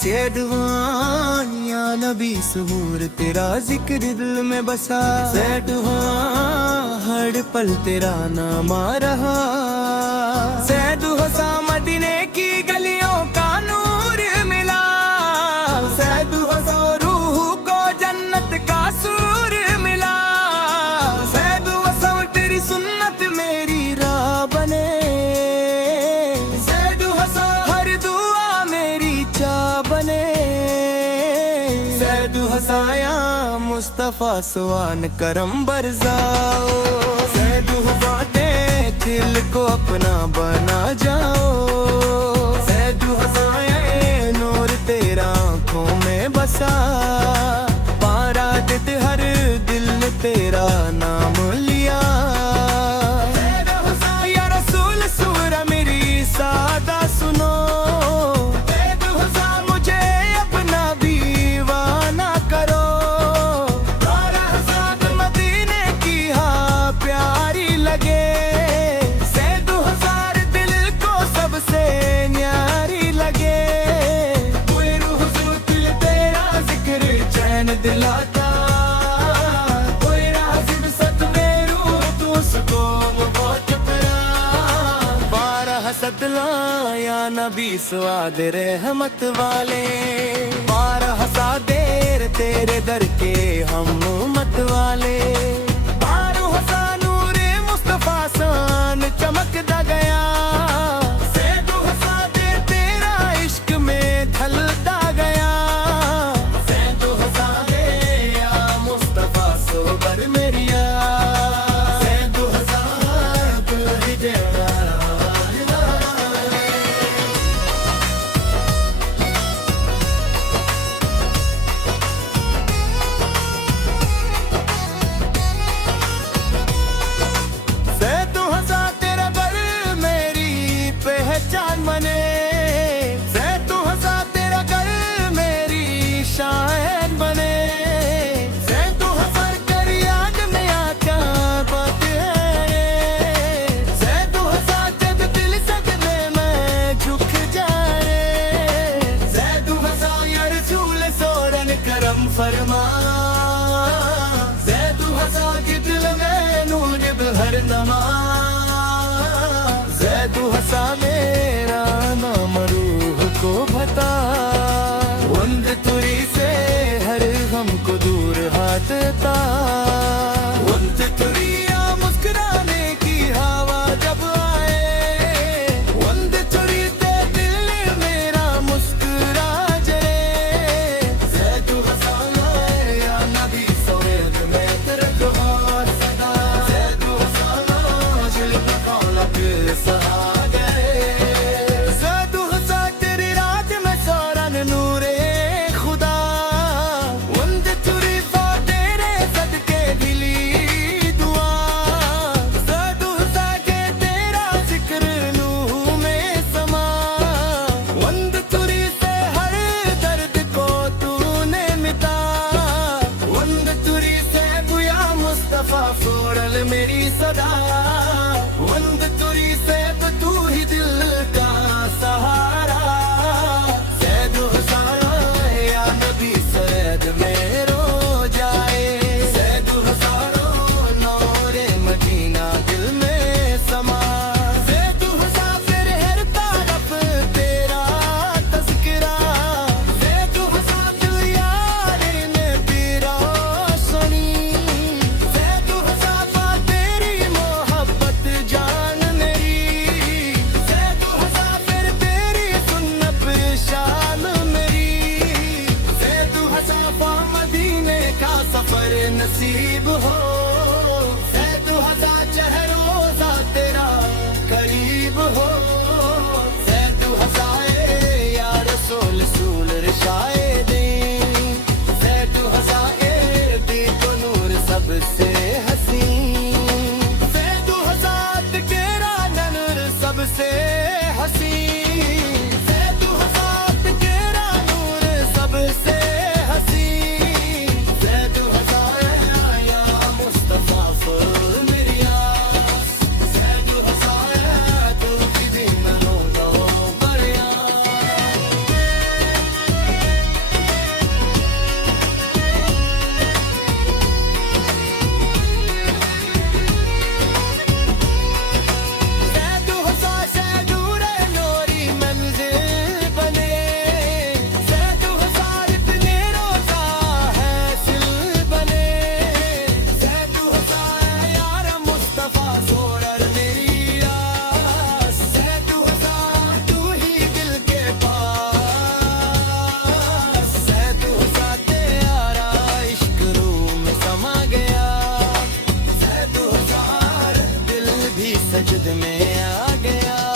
सैडवान या नबी सुहूर तेरा जिक्र दिल में बसा। सैडवान हर पल तेरा नाम आ रहा। सैद हसा मदीने की गलियों का नूर मिला। सैद हसा रूह को जन्नत का सूर मिला। सैद हसा तेरी सुन्नत मेरी राह बने। सैद हसा हर दुआ मेरी चाह बने। सैद हसाया मुस्तफा सुआन करम बरसाओ। सैद बाटे दिल को अपना बना जाओ। सैद हसाए नूर तेरा आँखों में बसा। पारा दित हर दिल ने तेरा नाम लिया। सैद हसा या रसूल सूरा मेरी सादा सुनो। सैद हसा मुझे अपना दीवाना करो। पारा हसाद मदीने की हाँ प्यारी लगे। दिलाता कोई राज़िब सतमेरू तू उसको बहुत प्यारा। बारह सदला या नबी स्वाद रहमत वाले। बारह सादेर तेरे दर के हम उम्मत वाले। बारह हसा नूरे मुस्तफा सान चमकदा गया। सैद हसा दे तेरा इश्क में ढलदा गया। पहचान बने। सैद हसा तेरा घर मेरी शान बने। सैद हसा कर याद में आका बात है। सैद हसा जब दिल सकने में झुक जाए। सैद हसा या रसूल सोरन करम फरमा। सैद हसा के दिल में नूर हर नमा। सैद हसा मेरा नाम रूह को बता। वंद तुरी से हर गम को दूर हाथता। वंद तुरिया मुस्कुराने की हवा जब आए। वंद तुरी से दिल मेरा मुस्कुरा जरे। सैद हसा या नबी सवेद में तरकवा सदा। सैद हसा दिल का कौलक सहा। नूरे खुदा वंद तुरी तेरे सदके दिली दुआ। सैद हसा के तेरा जिक्र नूह में समा। वंद तुरी से हर दर्द को तूने मिटा। वंद तुरी से बुया मुस्तफा फोड़ल मेरी सदा। वंद तुरी से तू ही दिल का सहारा। मेरो जाए। सैद हसा नौरे मदीना दिल में समा। सैद हसा फिर हर तरफ तेरा तज़किरा। सैद हसा दिल यारे में तेरा सुनी। सैद हसा तेरी मोहब्बत जान मेरी। सैद हसा फिर तेरी सुन्नत शान मेरी। मदीने का सफर नसीब हो। सैद हसा चेहरोज़ा तेरा करीब हो। सैद हसाए या रसूल सूल रिशाए दे। सैद हसाए दी तो नूर सबसे हसी। सैद हसा तेरा नूर सबसे हसी। सैद हसा तेरा नूर सबसे हसी। सैद हसा या मुस्तफा मेरिया। सैद हसा तू भी दिन नो दो बरिया। सजद में आ गया